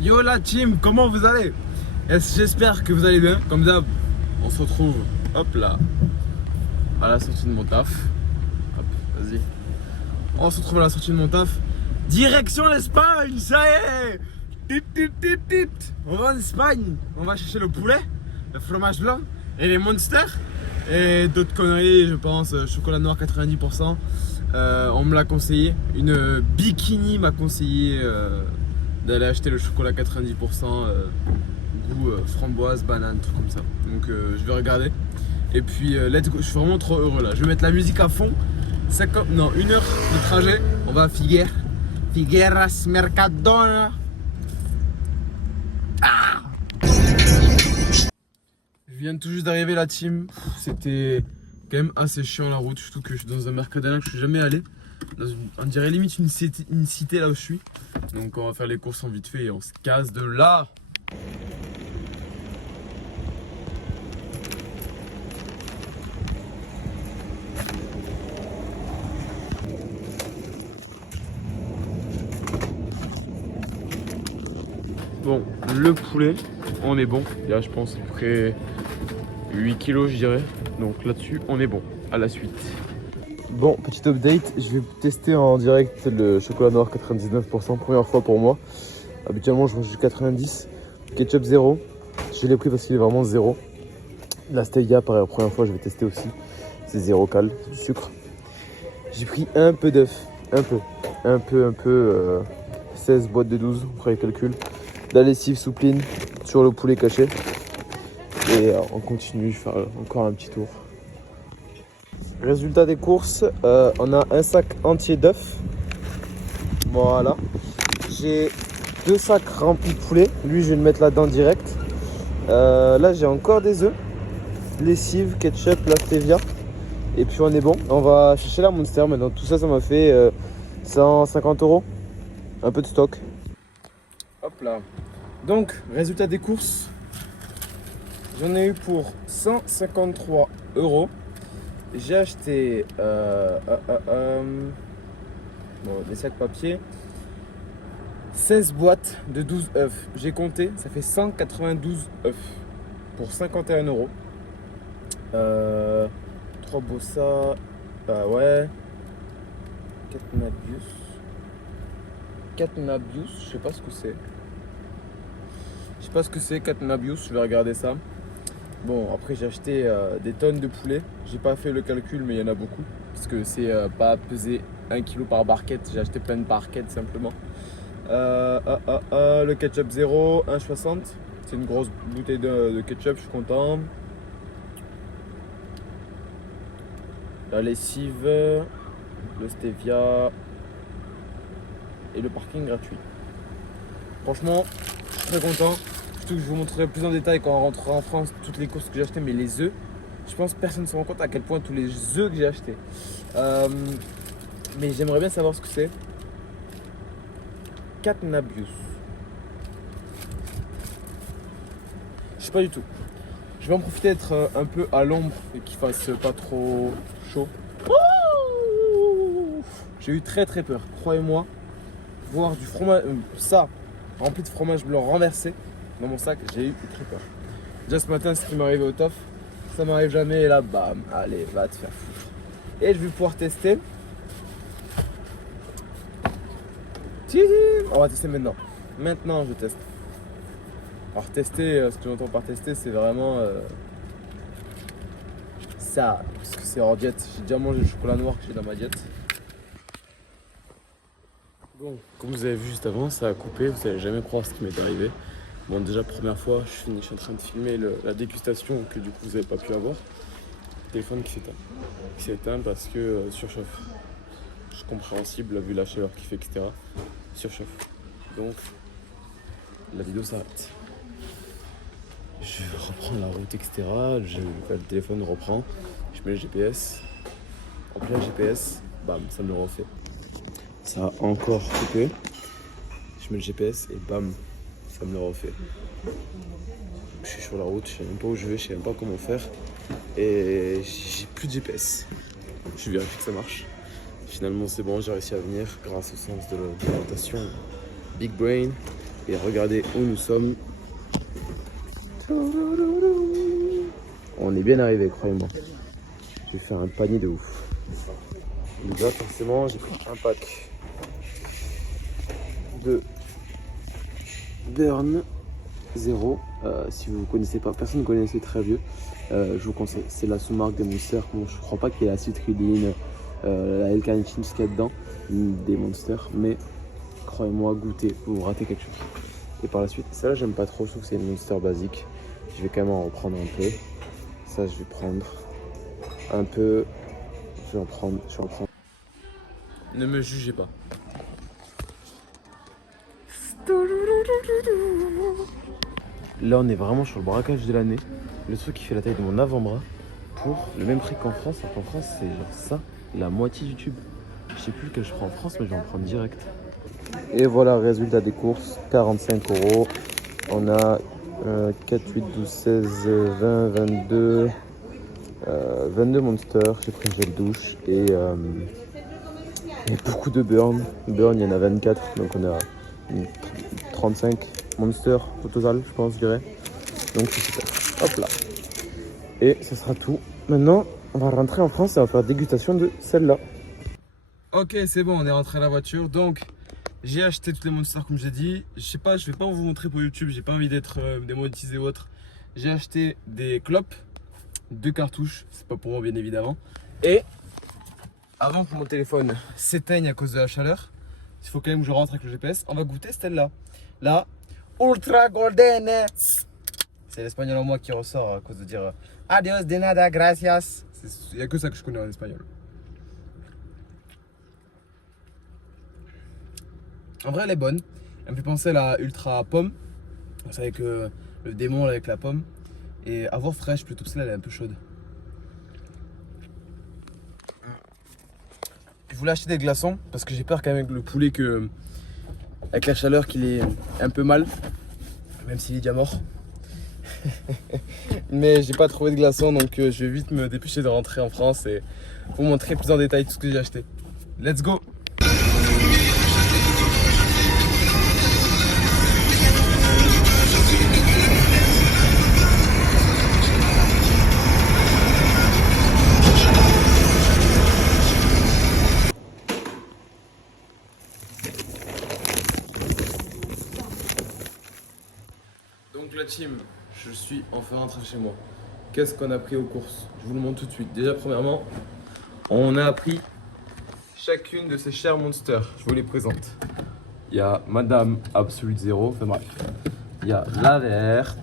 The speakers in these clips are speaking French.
Yo la team, comment vous allez? J'espère que vous allez bien. Comme d'hab, on se retrouve, hop là, à la sortie de mon taf. Hop, vas-y. On se retrouve à la sortie de mon taf. Direction l'Espagne, ça y est. Tit, tit, tit, tit. On va en Espagne, on va chercher le poulet, le fromage blanc et les monsters. Et d'autres conneries, je pense, chocolat noir 90%. On me l'a conseillé, une bikini m'a conseillé d'aller acheter le chocolat 90%, goût framboise, banane, truc comme ça. Donc je vais regarder. Et puis let's go, je suis vraiment trop heureux là. Je vais mettre la musique à fond. 1 heure de trajet. On va à Figueras Mercadona. Ah, je viens tout juste d'arriver la team. C'était quand même assez chiant la route, surtout que je suis dans un Mercadona que je suis jamais allé. On dirait limite une cité là où je suis. Donc on va faire les courses en vite fait et on se casse de là. Bon, le poulet, on est bon. Il y a je pense à peu près 8 kilos je dirais. Donc là-dessus, on est bon. À la suite. Bon, petit update, je vais tester en direct le chocolat noir 99%, première fois pour moi. Habituellement je mange du 90, ketchup 0, je l'ai pris parce qu'il est vraiment 0. La stevia, pareil, la première fois je vais tester aussi, c'est 0 cal, c'est du sucre. J'ai pris un peu d'œuf, un peu, 16 boîtes de 12, on fera les calculs. La lessive soupline sur le poulet caché. Et on continue, je vais faire encore un petit tour. Résultat des courses, on a un sac entier d'œufs. Voilà. J'ai 2 sacs remplis de poulet. Lui, je vais le mettre là-dedans direct. Là, j'ai encore des œufs. Lessive, ketchup, la stevia. Et puis on est bon. On va chercher la Monster maintenant. Tout ça, ça m'a fait 150 €. Un peu de stock. Hop là. Donc, résultat des courses. J'en ai eu pour 153 €. J'ai acheté bon, des sacs papier, 16 boîtes de 12 œufs. J'ai compté, ça fait 192 œufs pour 51 €. 3 bossa, bah ouais. 4 Nabius, je sais pas ce que c'est. Je sais pas ce que c'est, 4 Nabius, je vais regarder ça. Bon, après j'ai acheté des tonnes de poulet. J'ai pas fait le calcul, mais il y en a beaucoup. Parce que c'est pas pesé 1 kg par barquette. J'ai acheté plein de barquettes simplement. Le ketchup 0, 1,60. C'est une grosse bouteille de ketchup, je suis content. La lessive, le stevia et le parking gratuit. Franchement, je suis très content. Je vous montrerai plus en détail quand on rentrera en France toutes les courses que j'ai achetées, mais les œufs, je pense que personne ne se rend compte à quel point tous les œufs que j'ai achetés. Mais j'aimerais bien savoir ce que c'est. 4 Nabius. Je sais pas du tout. Je vais en profiter d'être un peu à l'ombre et qu'il fasse pas trop chaud. J'ai eu très peur, croyez-moi. Voir du fromage, ça rempli de fromage blanc renversé dans mon sac, j'ai eu très peur. Déjà ce matin, ce qui m'est arrivé au taf, ça m'arrive jamais et là, bam, allez, va te faire foutre. Et je vais pouvoir tester. On va tester maintenant. Maintenant, je teste. Alors tester, ce que j'entends par tester, c'est vraiment ça, parce que c'est hors diète. J'ai déjà mangé le chocolat noir que j'ai dans ma diète. Bon, comme vous avez vu juste avant, ça a coupé, vous n'allez jamais croire ce qui m'est arrivé. Bon, déjà, première fois, je suis en train de filmer la dégustation que du coup vous n'avez pas pu avoir. Le téléphone qui s'est éteint parce que surchauffe. C'est compréhensible vu la chaleur qu'il fait, etc. Surchauffe. Donc, la vidéo s'arrête. Je reprends la route, etc. Le téléphone reprend. Je mets le GPS. En plein GPS, bam, ça me le refait. Ça a encore coupé. Je mets le GPS et bam, ça me le refait. Je suis sur la route, je sais même pas où je vais, je sais même pas comment faire. Et j'ai plus de GPS. Je vérifie que ça marche. Finalement, c'est bon, j'ai réussi à venir grâce au sens de l'orientation. Big brain. Et regardez où nous sommes. On est bien arrivé, croyez-moi. J'ai fait un panier de ouf. Déjà, forcément, j'ai pris un pack de Burn 0. Si vous ne connaissez pas, personne ne connaît, c'est très vieux. Je vous conseille, c'est la sous-marque des Monsters. Bon, je crois pas qu'il y ait la citrulline, la L-carnitine, ce qu'il y a dedans, des Monsters, mais croyez-moi, goûtez, vous ratez quelque chose. Et par la suite, ça là j'aime pas trop, je trouve que c'est une Monster basique. Je vais quand même en reprendre un peu. Ça je vais prendre un peu. Je vais en prendre. Ne me jugez pas. Là on est vraiment sur le braquage de l'année. Le truc qui fait la taille de mon avant-bras pour le même prix qu'en France. Alors qu'en France c'est genre ça, la moitié du tube. Je sais plus lequel je prends en France mais je vais en prendre direct. Et voilà, résultat des courses, 45 €. On a 4, 8, 12, 16, 20, 22, 22 Monsters. J'ai pris un gel douche et beaucoup de Burn. Burn, il y en a 24, donc on a 35 Monsters au total, je pense, je dirais. Donc c'est super. Hop là. Et ce sera tout. Maintenant, on va rentrer en France et on va faire dégustation de celle-là. Ok, c'est bon, on est rentré à la voiture. Donc, j'ai acheté toutes les Monsters comme j'ai dit. Je sais pas, je vais pas vous montrer pour YouTube. J'ai pas envie d'être démonétisé ou autre. J'ai acheté des clopes, 2 cartouches. C'est pas pour moi, bien évidemment. Et avant que mon téléphone s'éteigne à cause de la chaleur, il faut quand même que je rentre avec le GPS. On va goûter celle-là. La Ultra Golden. C'est l'espagnol en moi qui ressort à cause de dire adios de nada, gracias. Il n'y a que ça que je connais en espagnol. En vrai, elle est bonne. Elle me fait penser à la Ultra Pomme. Vous savez que le démon avec la pomme. Et avoir fraîche plutôt que celle-là, elle est un peu chaude. Je voulais acheter des glaçons parce que j'ai peur quand même avec le poulet que, avec la chaleur, qu'il est un peu mal. Même s'il est déjà mort. Mais j'ai pas trouvé de glaçons, donc je vais vite me dépêcher de rentrer en France et vous montrer plus en détail tout ce que j'ai acheté. Let's go! Donc la team, je suis enfin rentré chez moi. Qu'est-ce qu'on a pris aux courses? Je vous le montre tout de suite. Déjà premièrement, on a pris chacune de ces chers Monsters. Je vous les présente. Il y a Madame Absolute Zero, enfin bref. Il y a la verte,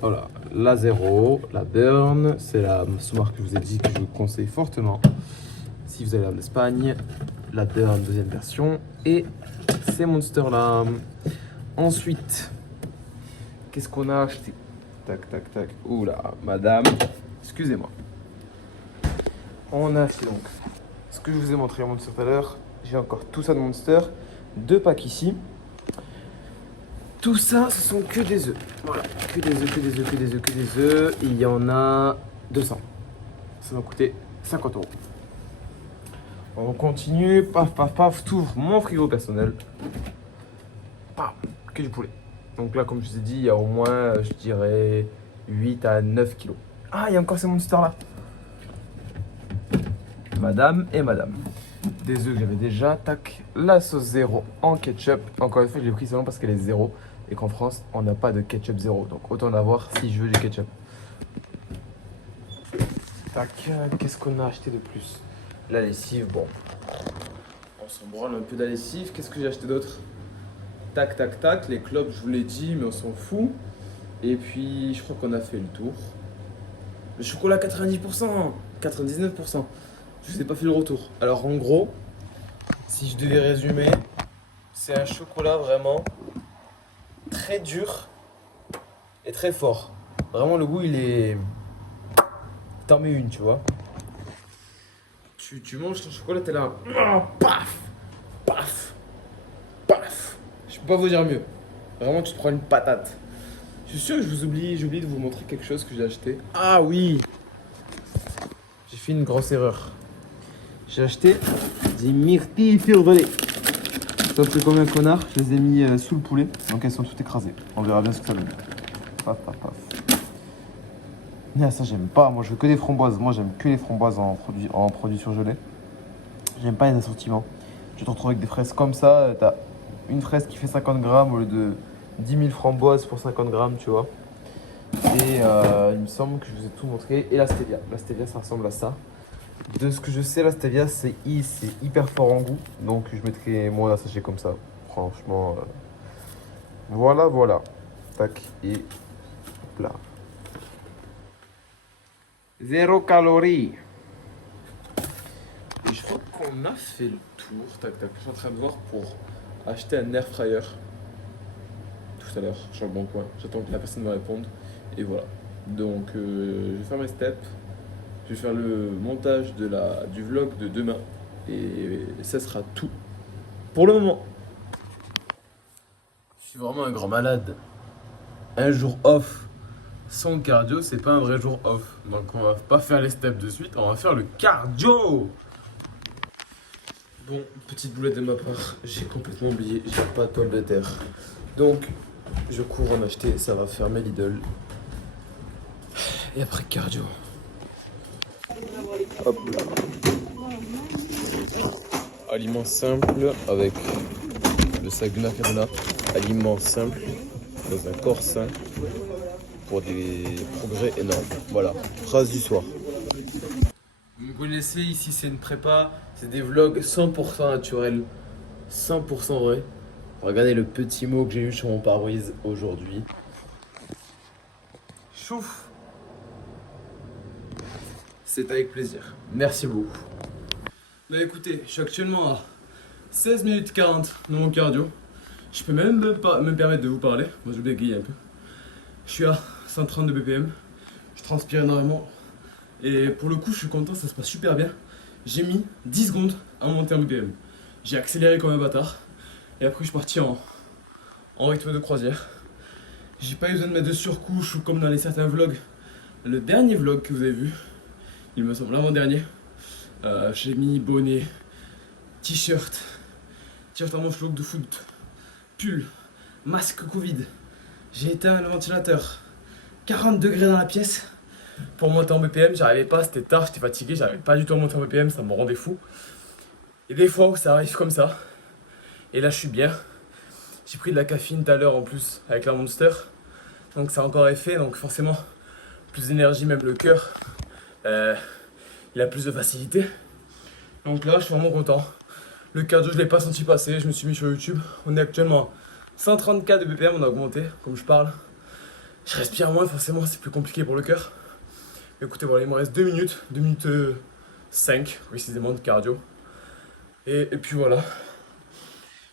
voilà, la Zero, la Burn, c'est la sous-marque que je vous ai dit que je vous conseille fortement si vous allez en Espagne. La Burn deuxième version et ces Monsters là. Ensuite, qu'est-ce qu'on a acheté? Tac, tac, tac. Oula, madame. Excusez-moi. On a acheté donc ce que je vous ai montré en Monster tout à l'heure. J'ai encore tout ça de Monster. 2 packs ici. Tout ça, ce sont que des œufs. Voilà, que des œufs, que des œufs, que des œufs, que des œufs. Il y en a 200. Ça m'a coûté 50 €. On continue. Paf, paf, paf. T'ouvres mon frigo personnel. Pam, que du poulet. Donc là, comme je vous ai dit, il y a au moins, je dirais, 8 à 9 kilos. Ah, il y a encore ces Monsters là. Madame et madame. Des œufs que j'avais déjà. Tac. La sauce zéro en ketchup. Encore une fois, je l'ai pris seulement parce qu'elle est zéro. Et qu'en France, on n'a pas de ketchup zéro. Donc autant en avoir si je veux du ketchup. Tac. Qu'est-ce qu'on a acheté de plus? La lessive, bon. On s'en branle un peu de la lessive. Qu'est-ce que j'ai acheté d'autre? Tac, tac, tac. Les clopes, je vous l'ai dit, mais on s'en fout. Et puis, je crois qu'on a fait le tour. Le chocolat, 90%, 99%. Je vous ai pas fait le retour. Alors, en gros, si je devais résumer, c'est un chocolat vraiment très dur et très fort. Vraiment, le goût, il est... T'en mets une, tu vois. Tu manges ton chocolat, t'es là. Paf, paf, paf. Je peux pas vous dire mieux. Vraiment, tu te prends une patate. Je suis sûr que j'ai oublié de vous montrer quelque chose que j'ai acheté. Ah oui! J'ai fait une grosse erreur. J'ai acheté des myrtilles fiordelées. Sauf que comme un connard, je les ai mis sous le poulet, donc elles sont toutes écrasées. On verra bien ce que ça donne. Paf, paf, paf. Ah, ça j'aime pas, moi je veux que des framboises. Moi j'aime que les framboises en produits surgelés. J'aime pas les assortiments. Tu te retrouves avec des fraises comme ça, t'as une fraise qui fait 50 grammes au lieu de 10 000 framboises pour 50 grammes, tu vois. Et il me semble que je vous ai tout montré. Et la stevia. La stevia, ça ressemble à ça. De ce que je sais, la stevia, c'est hyper fort en goût. Donc je mettrai moins un sachet comme ça. Franchement, voilà, voilà. Tac, et hop là. 0 calories. Et je crois qu'on a fait le tour. Tac, tac. Je suis en train de voir pour acheter un air fryer. Tout à l'heure, sur le bon coin. J'attends que la personne me réponde. Et voilà. Donc, je vais faire mes steps. Je vais faire le montage du vlog de demain. Et ça sera tout pour le moment. Je suis vraiment un grand malade. Un jour off sans cardio, c'est pas un vrai jour off. Donc, on va pas faire les steps de suite, on va faire le cardio. Bon, petite boulette de ma part, j'ai complètement oublié, j'ai pas de toile de terre. Donc, je cours en acheter, ça va faire mes Lidl. Et après cardio. Hop là. Aliment simple avec le sac de macarona. Aliment simple dans un corps sain pour des progrès énormes. Voilà, phrase du soir. Vous me connaissez, ici c'est une prépa, c'est des vlogs 100% naturels, 100% vrai. Regardez le petit mot que j'ai eu sur mon pare-brise aujourd'hui. Chouf. C'est avec plaisir. Merci beaucoup. Bah écoutez, je suis actuellement à 16 minutes 40 dans mon cardio. Je peux même pas me permettre de vous parler. Moi je bégaye un peu. Je suis à 132 BPM. Je transpire énormément. Et pour le coup, je suis content, ça se passe super bien. J'ai mis 10 secondes à monter en BPM. J'ai accéléré comme un bâtard. Et après, je suis parti en rythme de croisière. J'ai pas eu besoin de mettre de surcouche ou comme dans les certains vlogs. Le dernier vlog que vous avez vu, il me semble l'avant-dernier, j'ai mis bonnet, t-shirt à manches longues de foot, pull, masque Covid. J'ai éteint le ventilateur. 40 degrés dans la pièce. Pour monter en BPM, j'arrivais pas, c'était tard, j'étais fatigué, j'arrivais pas du tout à monter en BPM, ça me rendait fou. Et des fois où ça arrive comme ça, et là je suis bien. J'ai pris de la caféine tout à l'heure en plus avec la Monster, donc ça a encore effet, donc forcément plus d'énergie, même le cœur, il a plus de facilité. Donc là je suis vraiment content. Le cardio je l'ai pas senti passer, je me suis mis sur YouTube. On est actuellement à 134 de BPM, on a augmenté, comme je parle. Je respire moins, forcément c'est plus compliqué pour le cœur. Écoutez, voilà, il me reste 2 minutes, 2 minutes 5 précisément de cardio. Et puis voilà,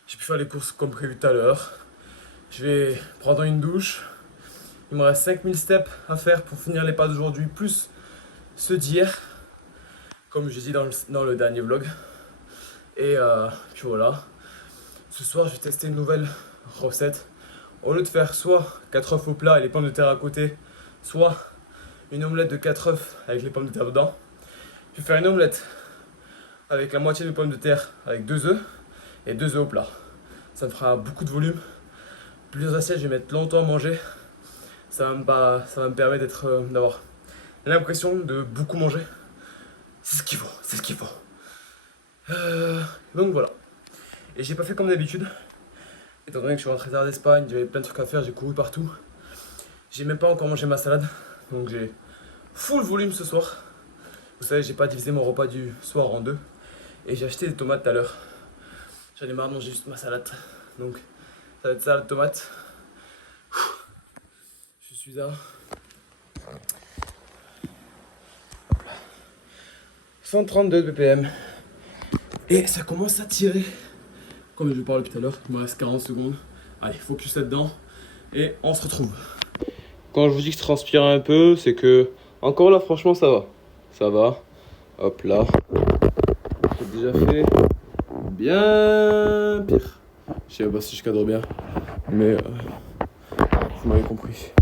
j'ai pu faire les courses comme prévu tout à l'heure. Je vais prendre une douche. Il me reste 5000 steps à faire pour finir les pas d'aujourd'hui, plus ceux d'hier, comme j'ai dit dans le dernier vlog. Et puis voilà, ce soir je vais tester une nouvelle recette. Au lieu de faire soit 4 œufs au plat et les pommes de terre à côté, soit une omelette de 4 œufs avec les pommes de terre dedans. Je vais faire une omelette avec la moitié de pommes de terre avec 2 œufs et 2 œufs au plat. Ça me fera beaucoup de volume. Plusieurs assiettes, je vais mettre longtemps à manger. Ça va me permettre d'avoir l'impression de beaucoup manger. C'est ce qu'il faut, c'est ce qu'il faut. Donc voilà. Et j'ai pas fait comme d'habitude. Étant donné que je suis rentré tard d'Espagne, j'avais plein de trucs à faire, j'ai couru partout. J'ai même pas encore mangé ma salade. Donc j'ai full volume ce soir. Vous savez, j'ai pas divisé mon repas du soir en deux. Et j'ai acheté des tomates tout à l'heure. J'en ai marre de manger juste ma salade. Donc ça va être salade tomate. Je suis à 132 BPM. Et ça commence à tirer. Comme je vous parlais tout à l'heure, il me reste 40 secondes. Allez, focus là-dedans. Et on se retrouve. Quand je vous dis que je transpire un peu, c'est que encore là, franchement, ça va. Ça va. Hop là. J'ai déjà fait bien pire. Je sais pas si je cadre bien, mais vous m'avez compris.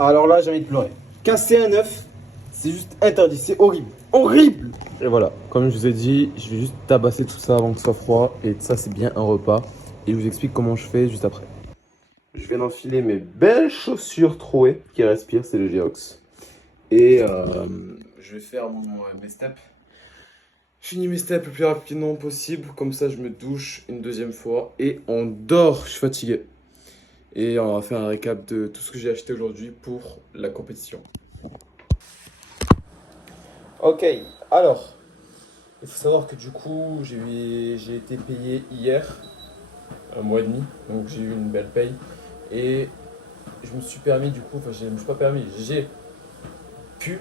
Alors là, j'ai envie de pleurer. Casser un œuf, c'est juste interdit, c'est horrible. Horrible! Et voilà, comme je vous ai dit, je vais juste tabasser tout ça avant que ce soit froid. Et ça, c'est bien un repas. Et je vous explique comment je fais juste après. Je viens d'enfiler mes belles chaussures trouées qui respirent, c'est le Geox. Et je vais faire mes steps. Je finis mes steps le plus rapidement possible. Comme ça, je me douche une deuxième fois. Et on dort, je suis fatigué. Et on va faire un récap de tout ce que j'ai acheté aujourd'hui pour la compétition. Ok, alors, il faut savoir que du coup, j'ai été payé hier, un mois et demi, donc j'ai eu une belle paye. Et je me suis permis du coup, enfin je me suis pas permis, j'ai pu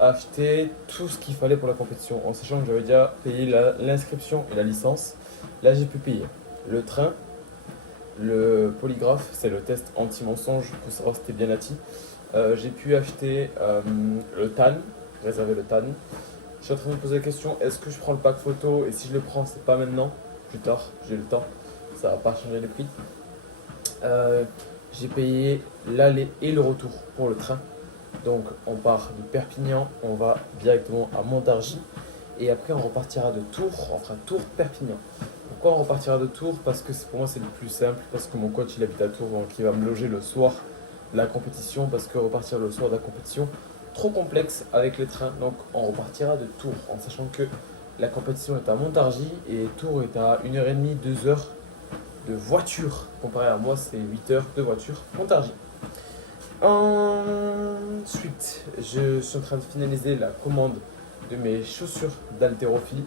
acheter tout ce qu'il fallait pour la compétition, en sachant que j'avais déjà payé l'inscription et la licence. Là j'ai pu payer le train, le polygraphe, c'est le test anti-mensonge pour savoir si t'es bien nati. J'ai pu acheter le TAN, réserver le TAN. Je suis en train de me poser la question, est-ce que je prends le pack photo? Et si je le prends, c'est pas maintenant, plus tard, j'ai le temps, ça va pas changer les prix. J'ai payé l'aller et le retour pour le train. Donc on part de Perpignan, on va directement à Montargis. Et après on repartira de Tours, on fera Tours-Perpignan. Pourquoi on repartira de Tours? Parce que pour moi c'est le plus simple, parce que mon coach il habite à Tours, donc il va me loger le soir de la compétition. Parce que repartir le soir de la compétition, trop complexe avec les trains. Donc on repartira de Tours, en sachant que la compétition est à Montargis et Tours est à 1h30, 2h de voiture. Comparé à moi, c'est 8 heures de voiture. Montargis. Ensuite, je suis en train de finaliser la commande de mes chaussures d'haltérophilie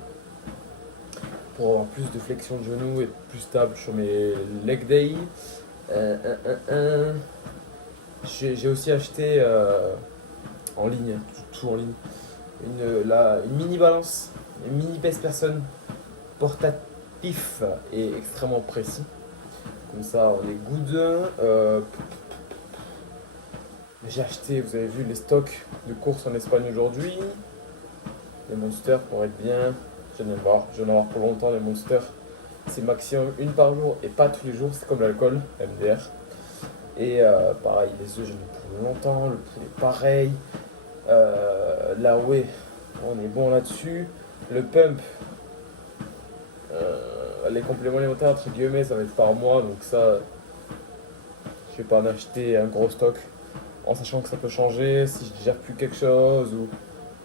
pour avoir plus de flexion de genoux et être plus stable sur mes leg day. J'ai aussi acheté en ligne, tout en ligne, une mini balance, une mini pèse personne portatif et extrêmement précis. Comme ça, on est good. J'ai acheté, vous avez vu les stocks de courses en Espagne aujourd'hui. Les monsters pour être bien. Je viens d'en avoir pour longtemps les monsters. C'est maximum une par jour et pas tous les jours, c'est comme l'alcool, MDR. Et pareil, les œufs, j'en ai pour longtemps. Le poulet, pareil. Là, ouais, on est bon là-dessus. Le pump, les compléments alimentaires, entre guillemets, ça va être par mois. Donc ça, je vais pas en acheter un gros stock. En sachant que ça peut changer si je digère plus quelque chose ou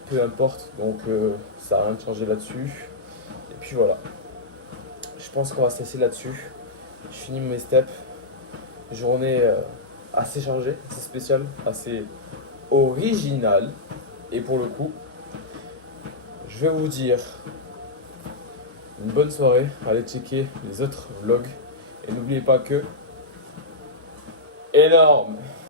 peu importe. Donc ça n'a rien de changé là-dessus. Et puis voilà. Je pense qu'on va se laisser là-dessus. Je finis mes steps. Journée assez chargée, assez spéciale, assez originale. Et pour le coup, je vais vous dire une bonne soirée. Allez checker les autres vlogs. Et n'oubliez pas que énorme!